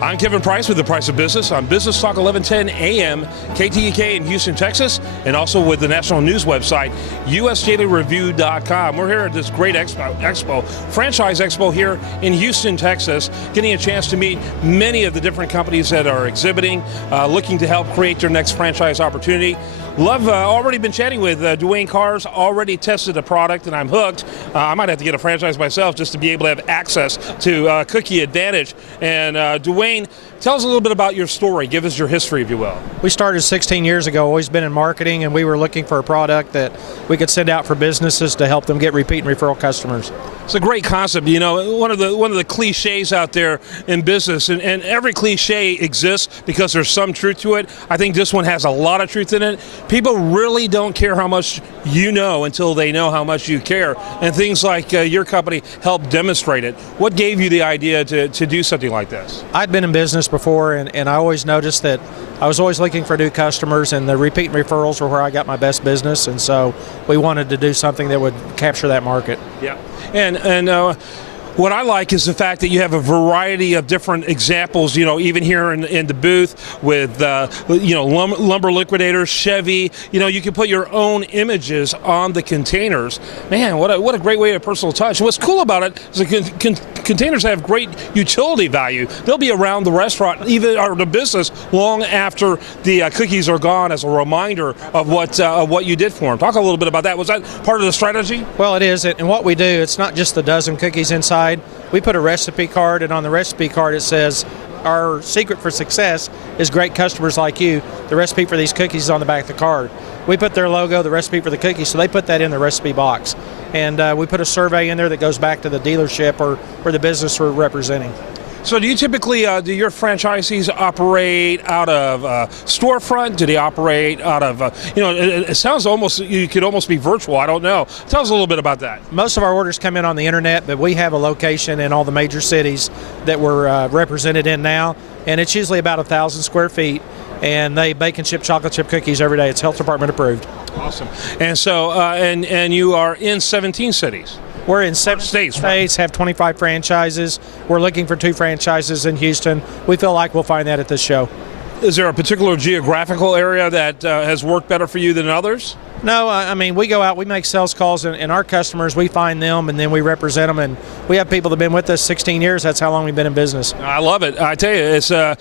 I'm Kevin Price with The Price of Business on Business Talk 1110 AM, KTEK in Houston, Texas, and also with the national news website, usdailyreview.com. We're here at this great expo, Franchise Expo here in Houston, Texas, getting a chance to meet many of the different companies that are exhibiting, looking to help create their next franchise opportunity. Already been chatting with Dwayne Carr's, already tested a product, and I'm hooked. I might have to get a franchise myself just to be able to have access to Cookie Advantage. And Dwayne, tell us a little bit about your story. Give us your history, if you will. We started 16 years ago, always been in marketing, and we were looking for a product that we could send out for businesses to help them get repeat and referral customers. It's a great concept. You know, one of the cliches out there in business, and every cliche exists because there's some truth to it. I think this one has a lot of truth in it. People really don't care how much you know until they know how much you care, and things like your company help demonstrate it. What gave you the idea to do something like this? I'd been in business before, and I always noticed that I was always looking for new customers, and the repeat and referrals were where I got my best business, and so we wanted to do something that would capture that market. Yeah, and what I like is the fact that you have a variety of different examples, you know, even here in the booth with, you know, Lumber Liquidators, Chevy. You know, you can put your own images on the containers. Man, what a great way of personal touch. And what's cool about it is the containers have great utility value. They'll be around the restaurant, even or the business, long after the cookies are gone as a reminder of what you did for them. Talk a little bit about that. Was that part of the strategy? Well, it is, and what we do, it's not just the dozen cookies inside. We put a recipe card, and on the recipe card it says, our secret for success is great customers like you. The recipe for these cookies is on the back of the card. We put their logo, the recipe for the cookies, so they put that in the recipe box. And we put a survey in there that goes back to the dealership or the business we're representing. So do you typically, do your franchisees operate out of Storefront? Do they operate out of, you know, it sounds almost, you could almost be virtual, I don't know. Tell us a little bit about that. Most of our orders come in on the internet, but we have a location in all the major cities that we're represented in now, and it's usually about 1,000 square feet, and they bake and ship chocolate chip cookies every day. It's health department approved. Awesome. And so, and you are in 17 cities? We're in 7 states, right? Have 25 franchises. We're looking for 2 franchises in Houston. We feel like we'll find that at this show. Is there a particular geographical area that has worked better for you than others? No, I mean, we go out, we make sales calls, and our customers, we find them, and then we represent them, and we have people that have been with us 16 years. That's how long we've been in business. I love it. I tell you, it's a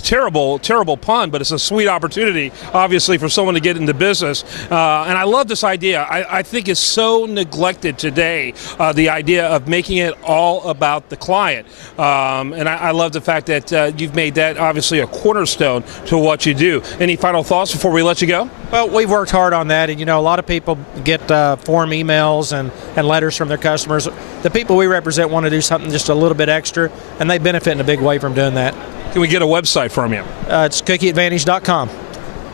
terrible pun, but it's a sweet opportunity, obviously, for someone to get into business. And I love this idea. I think it's so neglected today, the idea of making it all about the client. And I love the fact that you've made that, obviously, a cornerstone to what you do. Any final thoughts before we let you go? Well, we've worked hard on that. And, you know, a lot of people get form emails and letters from their customers. The people we represent want to do something just a little bit extra, and they benefit in a big way from doing that. Can we get a website from you? It's cookieadvantage.com.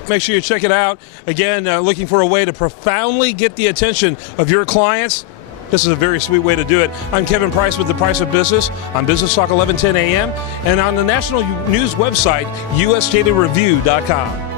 Make sure you check it out. Again, looking for a way to profoundly get the attention of your clients. This is a very sweet way to do it. I'm Kevin Price with The Price of Business on Business Talk 1110 AM and on the national news website, usdailyreview.com.